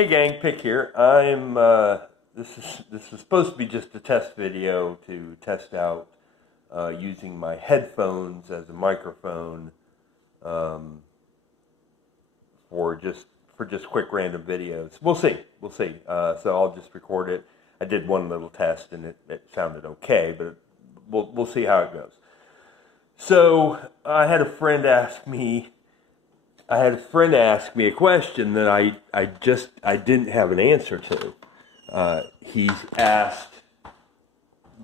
Hey gang, Pick here. This is supposed to be just a test video to test out using my headphones as a microphone um, for just quick random videos. We'll see. So I'll just record it. I did one little test and it sounded okay, but we'll see how it goes. So I had a friend ask me a question that I didn't have an answer to. He's asked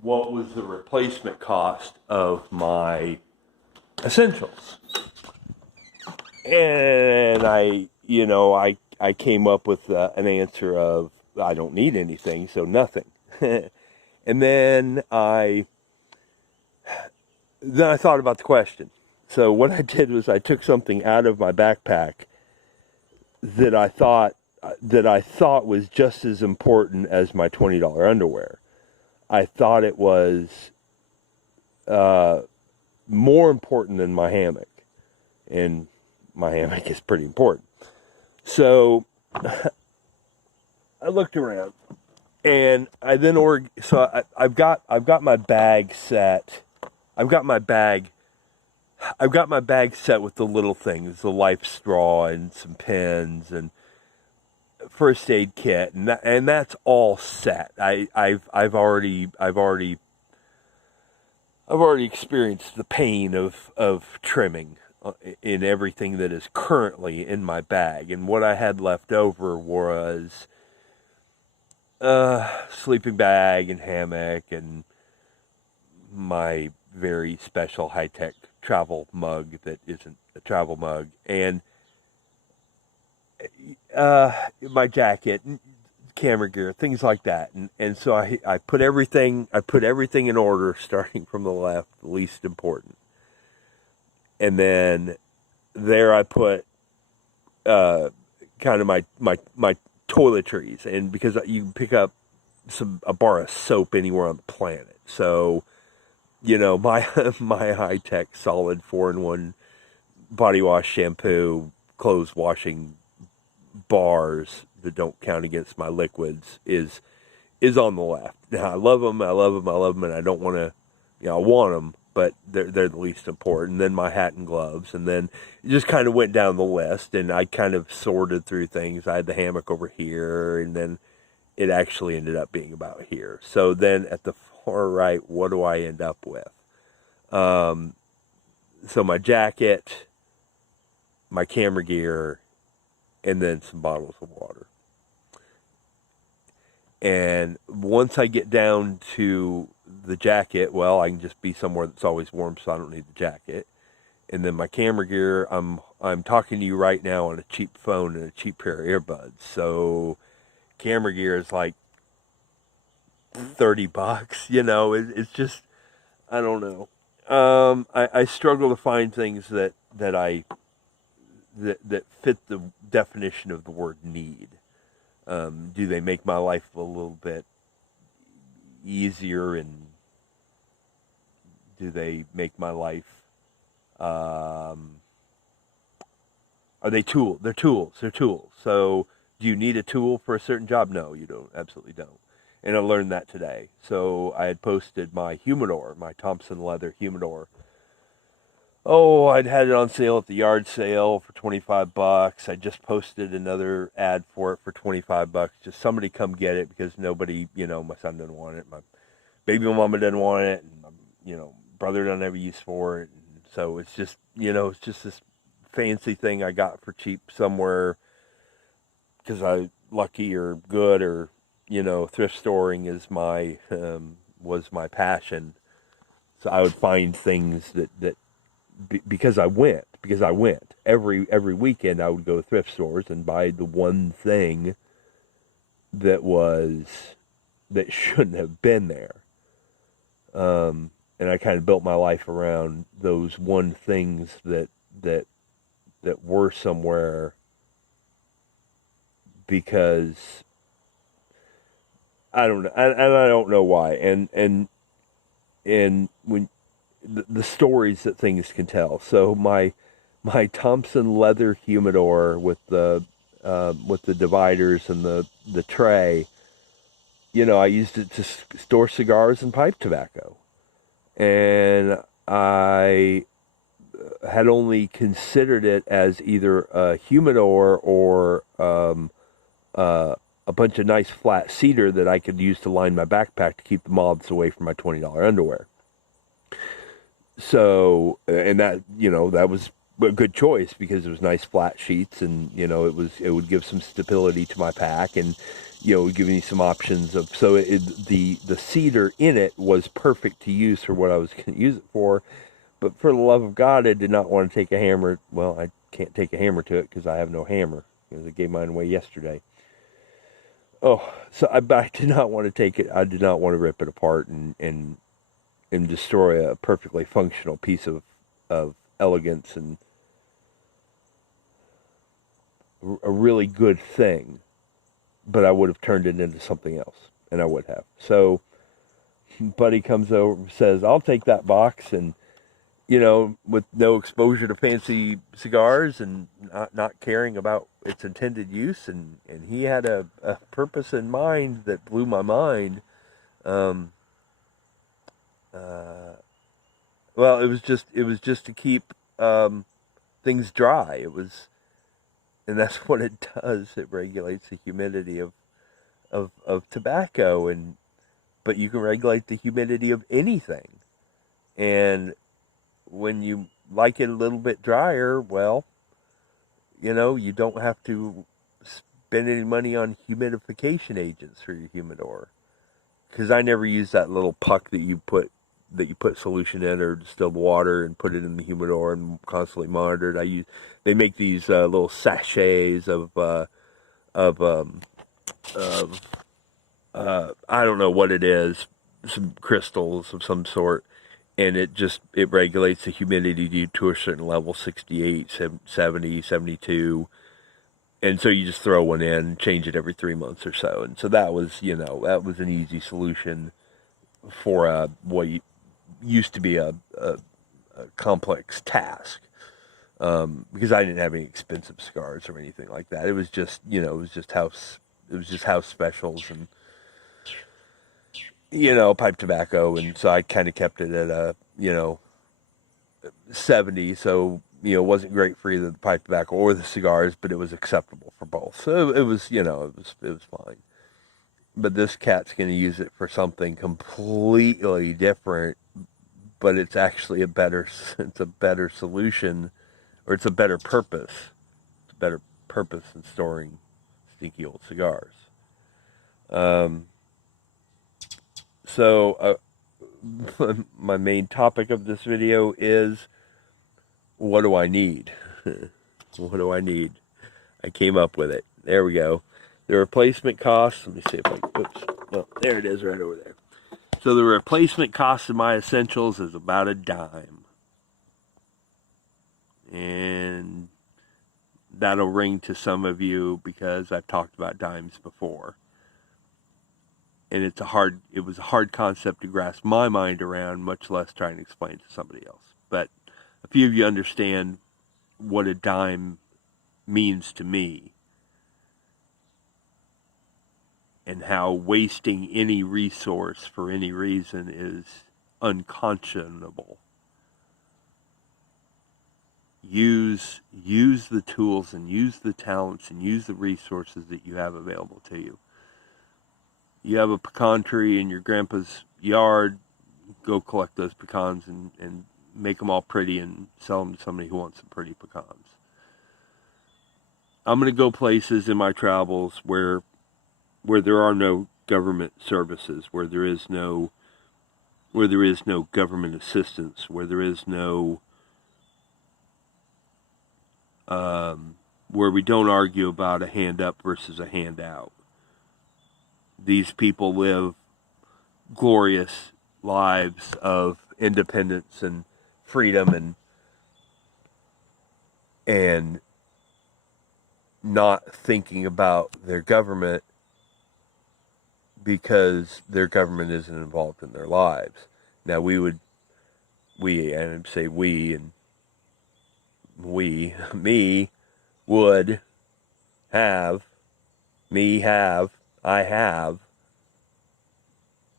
what was the replacement cost of my essentials, and I came up with an answer of I don't need anything, so nothing. And then I thought about the question. So what I did was I took something out of my backpack that I thought was just as important as my $20 underwear. I thought it was more important than my hammock, and my hammock is pretty important. So I looked around, and I've got my bag set. I've got my bag set with the little things, the life straw and some pins and first aid kit, and that's all set. I've already experienced the pain of trimming in everything that is currently in my bag, and what I had left over was sleeping bag and hammock and my very special high-tech travel mug that isn't a travel mug, and my jacket, camera gear, things like that. And so I put everything in order, starting from the left, the least important. And then there I put kind of my toiletries, and because you can pick up a bar of soap anywhere on the planet. So my my high tech solid 4-in-1 body wash, shampoo, clothes washing bars that don't count against my liquids is on the left. Now I love them, and I don't want to, I want them, but they're the least important. Then my hat and gloves, and then it just kind of went down the list, and I kind of sorted through things. I had the hammock over here, and then it actually ended up being about here. So then at the far right, what do I end up with? So my jacket, my camera gear, and then some bottles of water. And once I get down to the jacket, well, I can just be somewhere that's always warm, so I don't need the jacket. And then my camera gear, I'm talking to you right now on a cheap phone and a cheap pair of earbuds. So camera gear is like $30. It's just, I don't know. I struggle to find things that fit the definition of the word need. Do they make my life a little bit easier, and do they make my life, are they tool? They're tools. So do you need a tool for a certain job? No, you don't. Absolutely don't. And I learned that today. So I had posted my humidor, my Thompson leather humidor. Oh, I'd had it on sale at the yard sale for $25. I just posted another ad for it for $25. Just somebody come get it, because nobody, my son doesn't want it, my baby mama doesn't want it, and my, brother doesn't have a use for it. And so it's just, it's just this fancy thing I got for cheap somewhere because I lucky or good, or thrift storing is was my passion. So I would find things that because I went every weekend. I would go to thrift stores and buy the one thing that shouldn't have been there. And I kind of built my life around those one things that were somewhere, because I don't know, and I don't know why. And when the stories that things can tell. So my Thompson leather humidor with the with the dividers and the tray, I used it to store cigars and pipe tobacco. And I had only considered it as either a humidor or a bunch of nice flat cedar that I could use to line my backpack to keep the moths away from my $20 underwear. So, and that, that was a good choice because it was nice flat sheets, and, it would give some stability to my pack, and, it would give me some options of, so the cedar in it was perfect to use for what I was going to use it for. But for the love of God, I did not want to take a hammer. Well, I can't take a hammer to it because I have no hammer, because I gave mine away yesterday. Oh, so I did not want to take it. I did not want to rip it apart and destroy a perfectly functional piece of elegance and a really good thing. But I would have turned it into something else, and I would have. So, buddy comes over, says, "I'll take that box," and with no exposure to fancy cigars and not caring about its intended use, and he had a purpose in mind that blew my mind. Well, it was just to keep things dry. And that's what it does. It regulates the humidity of tobacco, but you can regulate the humidity of anything. And when you like it a little bit drier, well, you don't have to spend any money on humidification agents for your humidor. Because I never use that little puck that you put solution in or distilled water and put it in the humidor and constantly monitor it. They make these little sachets of I don't know what it is, some crystals of some sort, and it regulates the humidity to a certain level, 68, 70, 72. And so you just throw one in, change it every 3 months or so. And so that was an easy solution for what used to be a complex task. Because I didn't have any expensive cigars or anything like that. It was just, house specials and, pipe tobacco. And so I kind of kept it at a, 70. So, it wasn't great for either the pipe tobacco or the cigars, but it was acceptable for both. So it was, it was fine. But this cat's going to use it for something completely different, but it's actually it's a better solution, or it's a better purpose. It's a better purpose than storing stinky old cigars. So my main topic of this video is, what do I need? What do I need? I came up with it. There we go. The replacement cost, let me see if well, there it is right over there. So the replacement cost of my essentials is about $0.10. And that'll ring to some of you because I've talked about dimes before. And it was a hard concept to grasp my mind around, much less trying to explain to somebody else. But a few of you understand what a dime means to me, and how wasting any resource for any reason is unconscionable. Use the tools and use the talents and use the resources that you have available to you. You have a pecan tree in your grandpa's yard, go collect those pecans and make them all pretty and sell them to somebody who wants some pretty pecans. I'm going to go places in my travels where there are no government services, where there is no government assistance, where there is no where we don't argue about a hand up versus a hand out. These people live glorious lives of independence and freedom and not thinking about their government because their government isn't involved in their lives. Now me would I have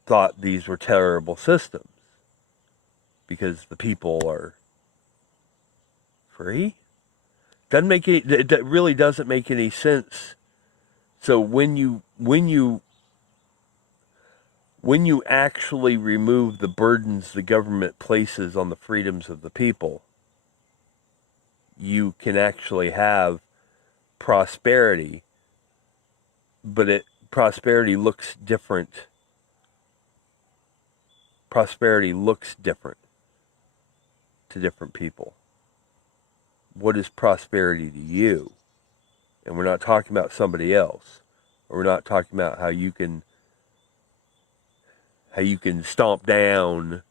thought these were terrible systems because the people are free. It really doesn't make any sense. So when you actually remove the burdens the government places on the freedoms of the people, you can actually have prosperity, but prosperity looks different. Prosperity looks different to different people. What is prosperity to you? And we're not talking about somebody else. Or we're not talking about how you can stomp down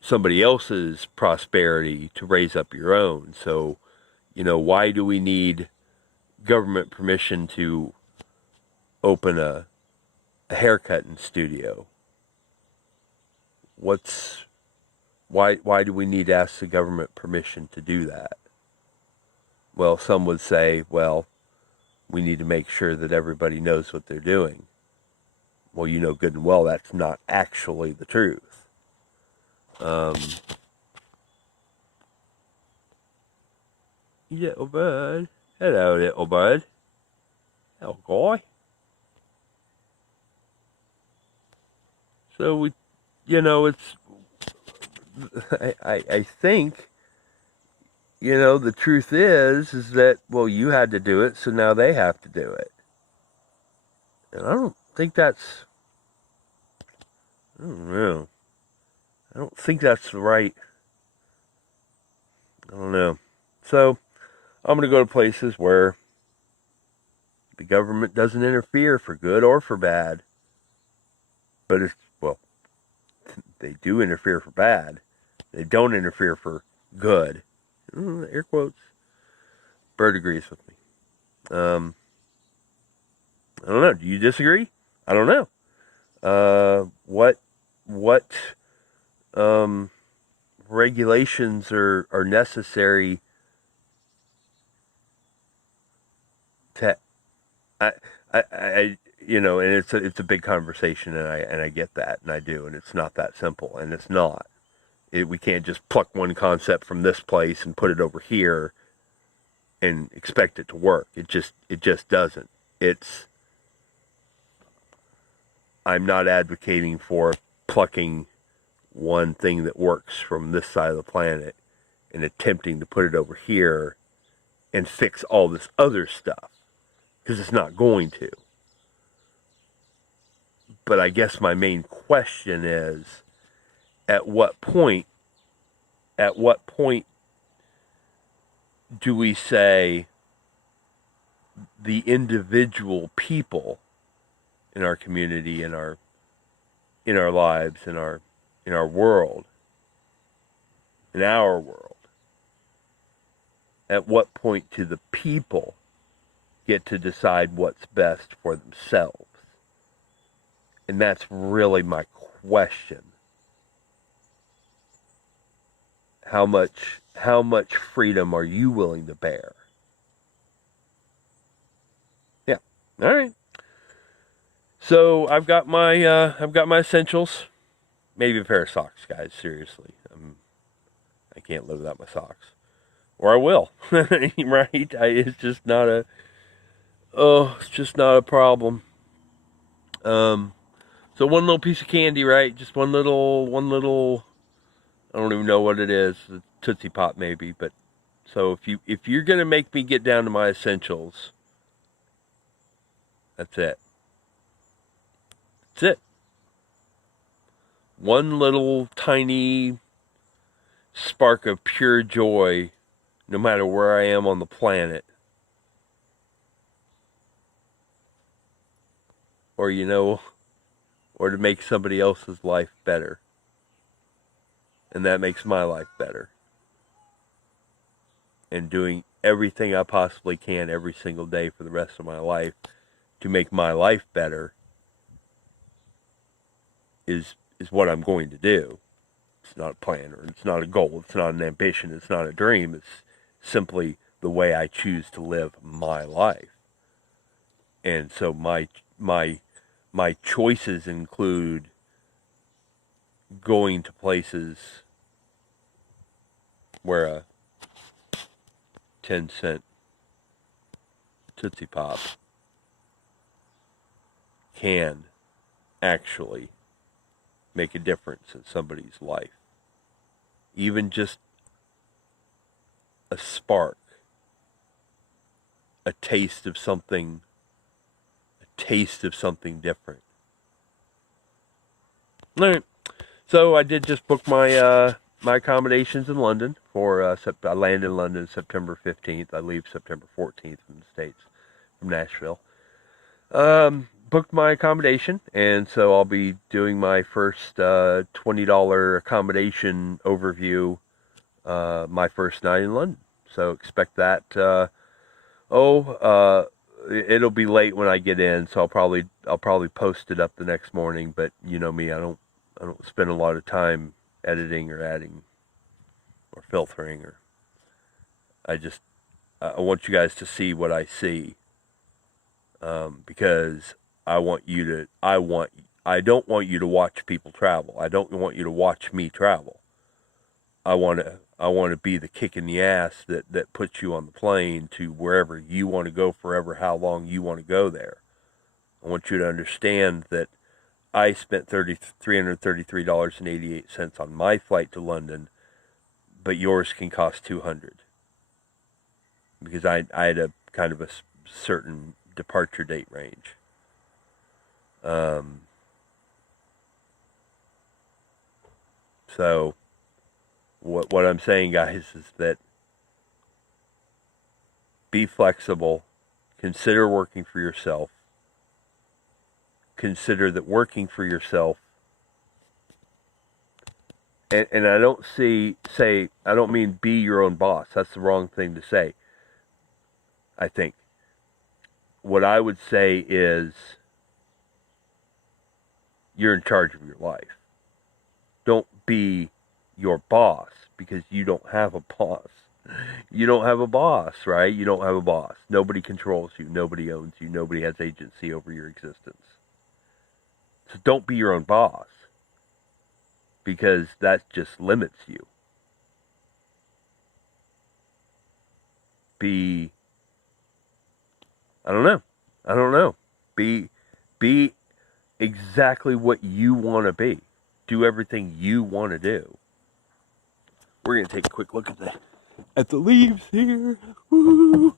somebody else's prosperity to raise up your own. So, why do we need government permission to open a haircutting studio? Why do we need to ask the government permission to do that? Well, some would say, well, we need to make sure that everybody knows what they're doing. Well, you know good and well that's not actually the truth. Little bird. Hello, little bird. Hello, guy. So it's. I think. The truth is that, well, you had to do it, so now they have to do it. And I don't think that's. I don't know. I don't think that's the right. I don't know. So, I'm going to go to places where the government doesn't interfere for good or for bad. But they do interfere for bad. They don't interfere for good. Air quotes. Bird agrees with me. I don't know. Do you disagree? I don't know. What regulations are necessary to and it's a big conversation, and I get that, and I do, and it's not that simple, and it's not. We can't just pluck one concept from this place and put it over here and expect it to work. It just doesn't. I'm not advocating for plucking one thing that works from this side of the planet and attempting to put it over here and fix all this other stuff, because it's not going to. But I guess my main question is, at what point do we say the individual people in our community, in our lives, in our world, at what point do the people get to decide what's best for themselves? And that's really my question. How much freedom are you willing to bear? Yeah. All right. So I've got my essentials. Maybe a pair of socks, guys. Seriously, I can't live without my socks, or I will. Right? It's just not a problem. So one little piece of candy, right? Just one little. I don't even know what it is. A Tootsie Pop, maybe. But so if you're gonna make me get down to my essentials, that's it. That's it. One little tiny spark of pure joy, no matter where I am on the planet. Or to make somebody else's life better. And that makes my life better. And doing everything I possibly can every single day for the rest of my life to make my life better is what I'm going to do. It's not a plan, or it's not a goal, it's not an ambition, it's not a dream. It's simply the way I choose to live my life. And so my choices include going to places where a 10-cent Tootsie Pop can actually make a difference in somebody's life. Even just a spark, a taste of something different. All right. So I did just book my my accommodations in London for I land in London September 15th. I leave September 14th from the States, from Nashville. Booked my accommodation, and so I'll be doing my first $20 accommodation overview my first night in London. So expect that. It'll be late when I get in, so I'll probably post it up the next morning. But you know me, I don't spend a lot of time editing or adding or filtering, or I want you guys to see what I see, because I don't want you to watch people travel. I don't want you to watch me travel. I want to be the kick in the ass that puts you on the plane to wherever you want to go, forever, how long you want to go there. I want you to understand that I spent $333.88 on my flight to London, but yours can cost $200, because I had a kind of a certain departure date range. So what I'm saying, guys, is that be flexible. Consider working for yourself. Consider that working for yourself, and I don't I don't mean be your own boss. That's the wrong thing to say. I think what I would say is you're in charge of your life. Don't be your boss, because you don't have a boss. You don't have a boss, right? You don't have a boss. Nobody controls you. Nobody owns you. Nobody has agency over your existence. So don't be your own boss, because that just limits you. I don't know. Be exactly what you want to be. Do everything you want to do. We're going to take a quick look at the leaves here. Woo!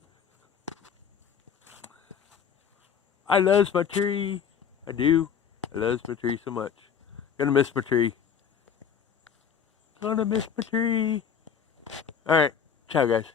I love my tree. I do. I love my tree so much. Gonna miss my tree. Gonna miss my tree. Alright. Ciao, guys.